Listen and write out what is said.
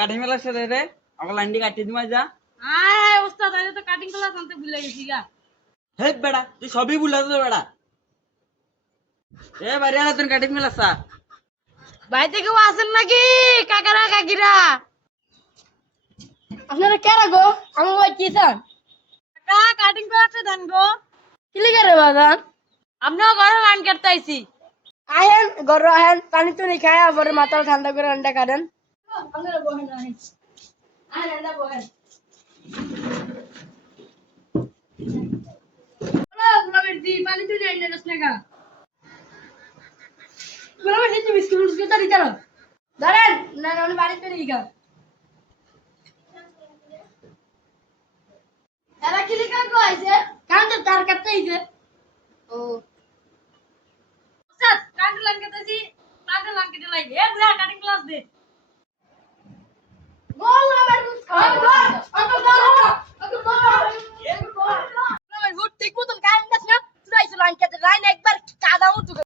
Cutting class রে আমার লাইনটি কাটি দিমা যা। আয় ওস্তাদ আরে তো কাটিং ক্লাস আনতে ভুলে গেছি গা। হে বেড়া তুই সবই ভুলে তো বেড়া। এ বাইরে আলা তুই কাটিং ক্লাস সা। বাড়িতে কেউ আছেন নাকি কাকারা কাকিরা? আপনারা কেরা গো? আমার ভাই কি চান? কাকা কাটিং ক্লাসে দেন গো। কি লিখে রে বাজান? আপনিও ঘরে লাইন কাটতে আইছি। আহেন ঘর আহেন পানি তো নি খায় পরে মাথা ঠান্ডা করে আন্ডা কাটেন। আপনারা বহেন আহেন। আহেন আন্ডা বহেন। পানি তো নেই না স্নেগা। বলো নিচে বিস্কুট বিস্কুট তারি চলো। ধরেন না না বাড়িতে নিয়ে গা। এরা কি লিখা কইছে? কান্ড তার কাছে আইছে। ও। স্যার কান্ড লাগাতেছি